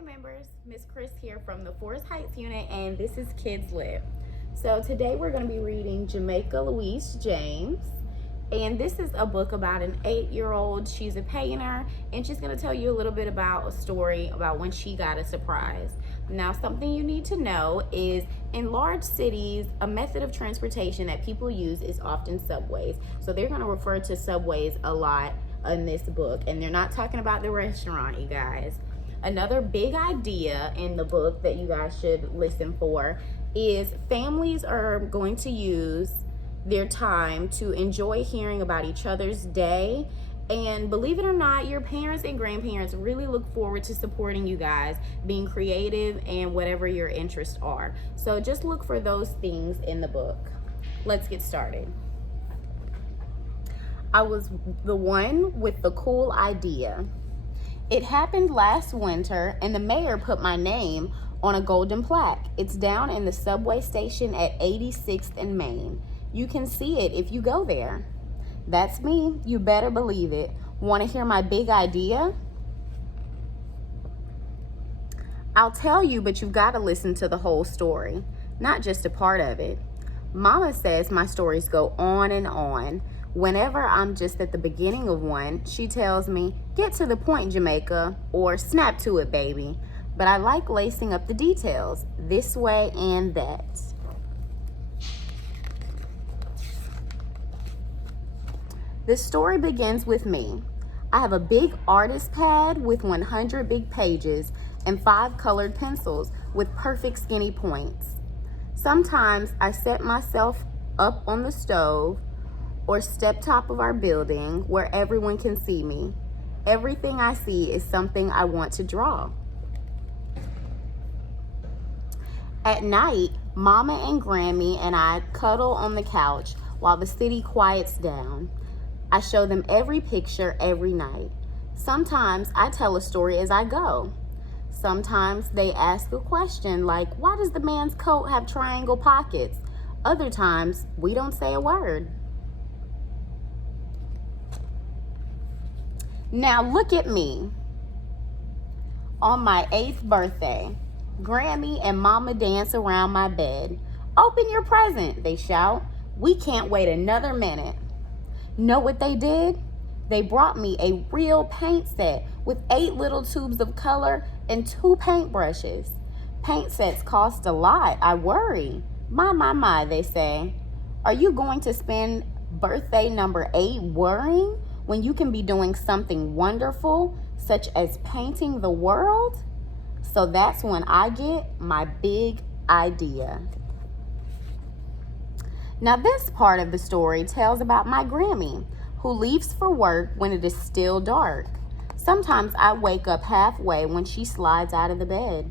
Hey members, Miss Kris here from the Forest Heights unit, and this is KidzLit. So today we're going to be reading Jamaica Louise James, and this is a book about an 8-year-old. She's a painter, and she's going to tell you a little bit about a story about when she got a surprise. Now, something you need to know is in large cities, a method of transportation that people use is often subways. So they're going to refer to subways a lot in this book, and they're not talking about the restaurant, you guys. Another big idea in the book that you guys should listen for is families are going to use their time to enjoy hearing about each other's day. And believe it or not, your parents and grandparents really look forward to supporting you guys, being creative and whatever your interests are. So just look for those things in the book. Let's get started. I was the one with the cool idea. It happened last winter, and the mayor put my name on a golden plaque. It's down in the subway station at 86th and Main. You can see it if you go there. That's me. You better believe it. Want to hear my big idea? I'll tell you, but you've got to listen to the whole story, not just a part of it. Mama says my stories go on and on. Whenever I'm just at the beginning of one, she tells me, "Get to the point, Jamaica," or "Snap to it, baby." But I like lacing up the details, this way and that. The story begins with me. I have a big artist pad with 100 big pages and 5 colored pencils with perfect skinny points. Sometimes I set myself up on the stove or step top of our building where everyone can see me. Everything I see is something I want to draw. At night, Mama and Grammy and I cuddle on the couch while the city quiets down. I show them every picture every night. Sometimes I tell a story as I go. Sometimes they ask a question like, "Why does the man's coat have triangle pockets?" Other times, we don't say a word. Now look at me. On my 8th birthday, Grammy and Mama dance around my bed. "Open your present," they shout. "We can't wait another minute." Know what they did? They brought me a real paint set with 8 little tubes of color and 2 paintbrushes. Paint sets cost a lot, I worry. My, they say. Are you going to spend birthday number 8 worrying when you can be doing something wonderful, such as painting the world? So that's when I get my big idea. Now this part of the story tells about my Grammy, who leaves for work when it is still dark. Sometimes I wake up halfway when she slides out of the bed.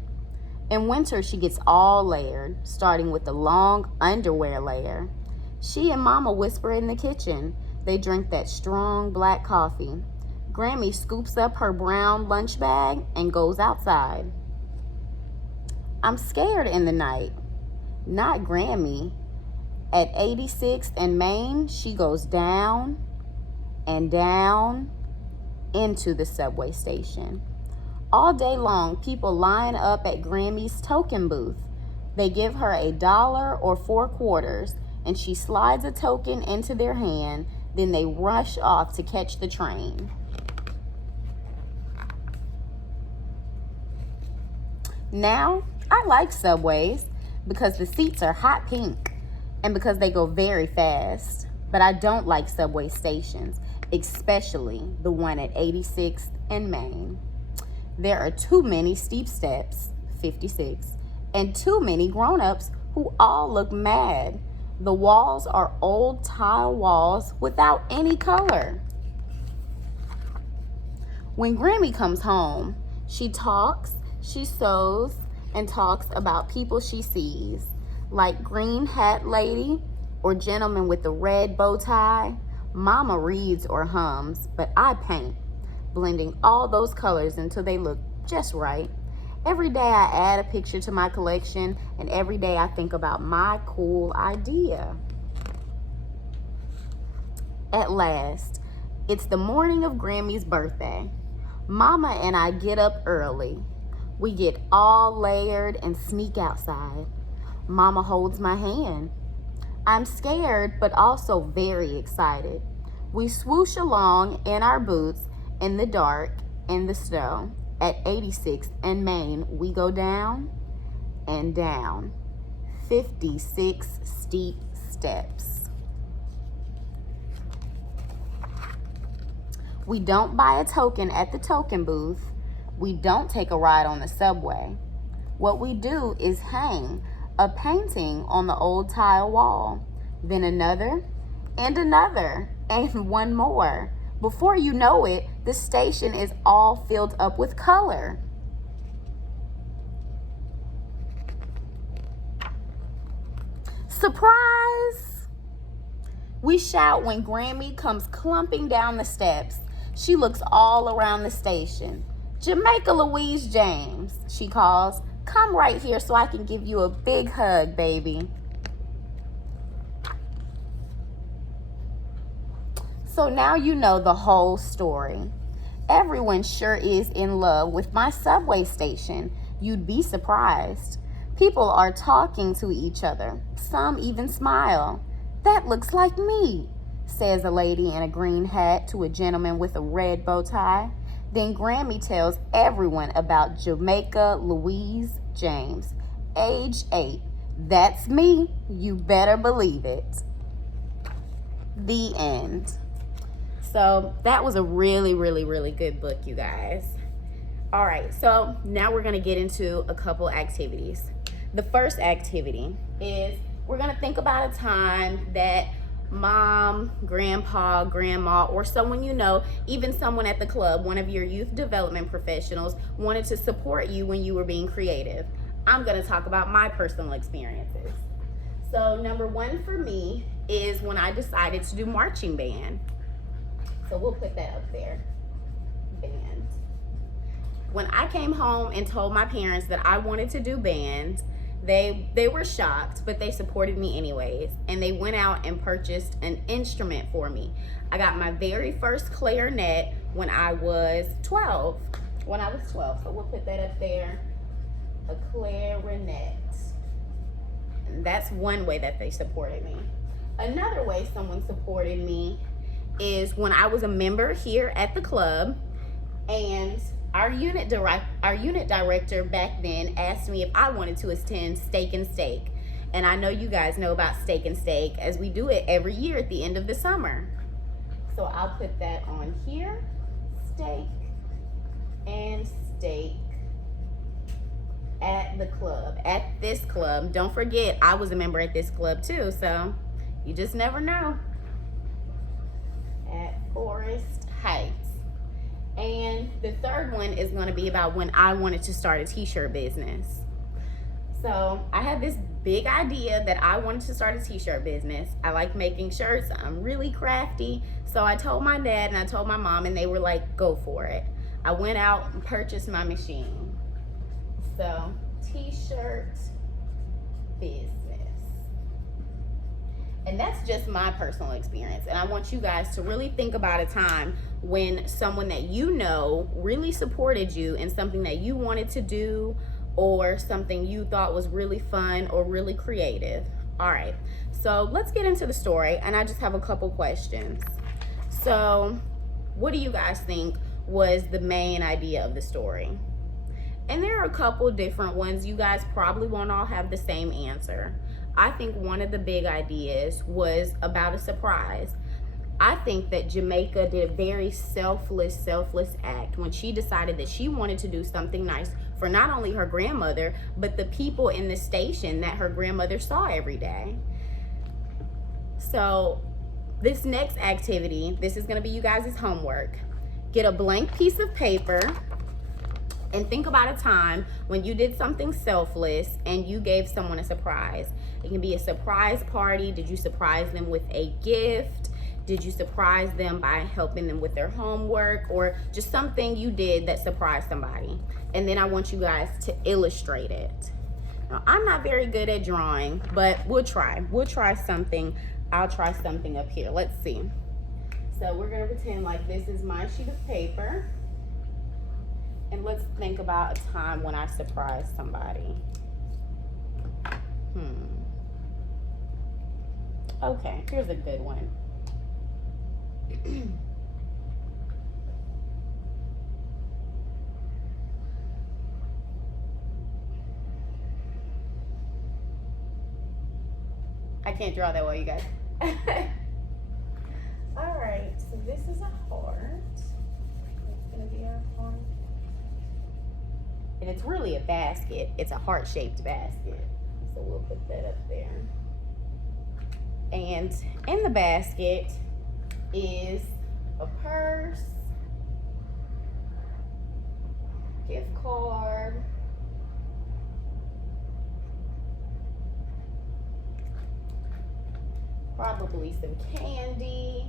In winter, she gets all layered, starting with the long underwear layer. She and Mama whisper in the kitchen. They drink that strong black coffee. Grammy scoops up her brown lunch bag and goes outside. I'm scared in the night. Not Grammy. At 86th and Main, she goes down and down into the subway station. All day long, people line up at Grammy's token booth. They give her $1 or 4 quarters, and she slides a token into their hand. Then they rush off to catch the train. Now, I like subways because the seats are hot pink and because they go very fast. But I don't like subway stations, especially the one at 86th and Main. There are too many steep steps, 56, and too many grown-ups who all look mad. The walls are old tile walls without any color. When Grammy comes home, she talks, she sews, and talks about people she sees, like green hat lady or gentleman with the red bow tie. Mama reads or hums, but I paint, blending all those colors until they look just right. Every day I add a picture to my collection, and every day I think about my cool idea. At last, it's the morning of Grammy's birthday. Mama and I get up early. We get all layered and sneak outside. Mama holds my hand. I'm scared, but also very excited. We swoosh along in our boots in the dark, in the snow. At 86th and Main, we go down and down. 56 steep steps. We don't buy a token at the token booth. We don't take a ride on the subway. What we do is hang a painting on the old tile wall, then another, and another, and one more. Before you know it, the station is all filled up with color. Surprise! We shout when Grammy comes clumping down the steps. She looks all around the station. Jamaica Louise James, she calls. Come right here so I can give you a big hug, baby. So now you know the whole story. Everyone sure is in love with my subway station. You'd be surprised. People are talking to each other. Some even smile. That looks like me, says a lady in a green hat to a gentleman with a red bow tie. Then Grammy tells everyone about Jamaica Louise James, age 8. That's me. You better believe it. The end. So that was a really, really, really good book, you guys. All right, so now we're gonna get into a couple activities. The first activity is we're gonna think about a time that mom, grandpa, grandma, or someone you know, even someone at the club, one of your youth development professionals, wanted to support you when you were being creative. I'm gonna talk about my personal experiences. So number one for me is when I decided to do marching band. So we'll put that up there, band. When I came home and told my parents that I wanted to do band, they were shocked, but they supported me anyways. And they went out and purchased an instrument for me. I got my very first clarinet when I was 12. So we'll put that up there, a clarinet. And that's one way that they supported me. Another way someone supported me is when I was a member here at the club, and our unit director back then asked me if I wanted to attend Steak and Steak. And I know you guys know about Steak and Steak, as we do it every year at the end of the summer. So I'll put that on here, Steak and Steak at the club, at this club. Don't forget, I was a member at this club too, so you just never know. At Forest Heights. And the third one is going to be about when I wanted to start a t-shirt business. So I had this big idea that I wanted to start a t-shirt business. I like making shirts. I'm really crafty. So I told my dad and I told my mom, and they were like, go for it. I went out and purchased my machine. So t-shirt business. And that's just my personal experience. And I want you guys to really think about a time when someone that you know really supported you in something that you wanted to do, or something you thought was really fun or really creative. All right, so let's get into the story. And I just have a couple questions. So what do you guys think was the main idea of the story? And there are a couple different ones. You guys probably won't all have the same answer. I think one of the big ideas was about a surprise. I think that Jamaica did a very selfless act when she decided that she wanted to do something nice for not only her grandmother, but the people in the station that her grandmother saw every day. So this next activity, this is gonna be you guys' homework. Get a blank piece of paper and think about a time when you did something selfless and you gave someone a surprise. It can be a surprise party. Did you surprise them with a gift? Did you surprise them by helping them with their homework, or just something you did that surprised somebody? And then I want you guys to illustrate it. Now, I'm not very good at drawing, but we'll try. We'll try something. I'll try something up here. Let's see. So we're gonna pretend like this is my sheet of paper. And let's think about a time when I surprised somebody. Okay, here's a good one. I can't draw that well, you guys. All right, so this is a heart. It's gonna be our heart. And it's really a basket. It's a heart-shaped basket. So we'll put that up there. And in the basket is a purse, gift card, probably some candy.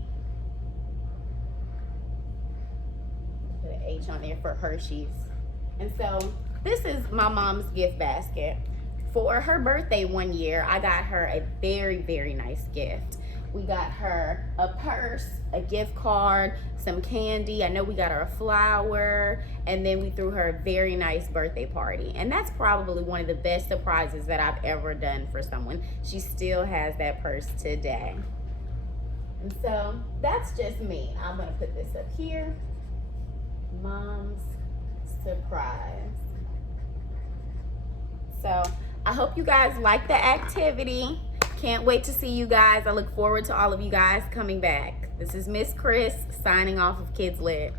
Put an H on there for Hershey's. And so this is my mom's gift basket. For her birthday one year, I got her a very, very nice gift. We got her a purse, a gift card, some candy. I know we got her a flower, and then we threw her a very nice birthday party. And that's probably one of the best surprises that I've ever done for someone. She still has that purse today. And so that's just me. I'm gonna put this up here. Mom's surprise. So I hope you guys like the activity. Can't wait to see you guys. I look forward to all of you guys coming back. This is Miss Kris signing off of KidzLit.